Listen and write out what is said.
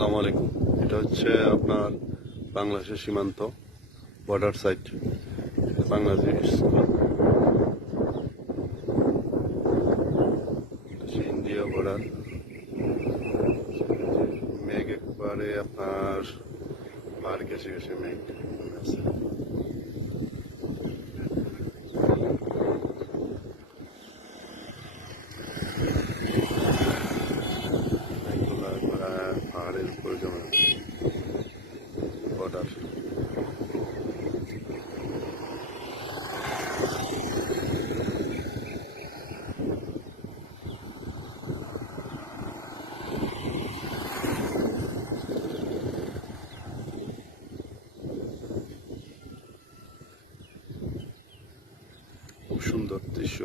আসসালামু আলাইকুম। এটা হচ্ছে আপনার বাংলাদেশের সীমান্ত border side Bangladesh India border মেঘ একবারে আপনার পার গেছে গেছে, মেঘ। আছে মেঘগুলো একবারে খুব সুন্দর দৃশ্য।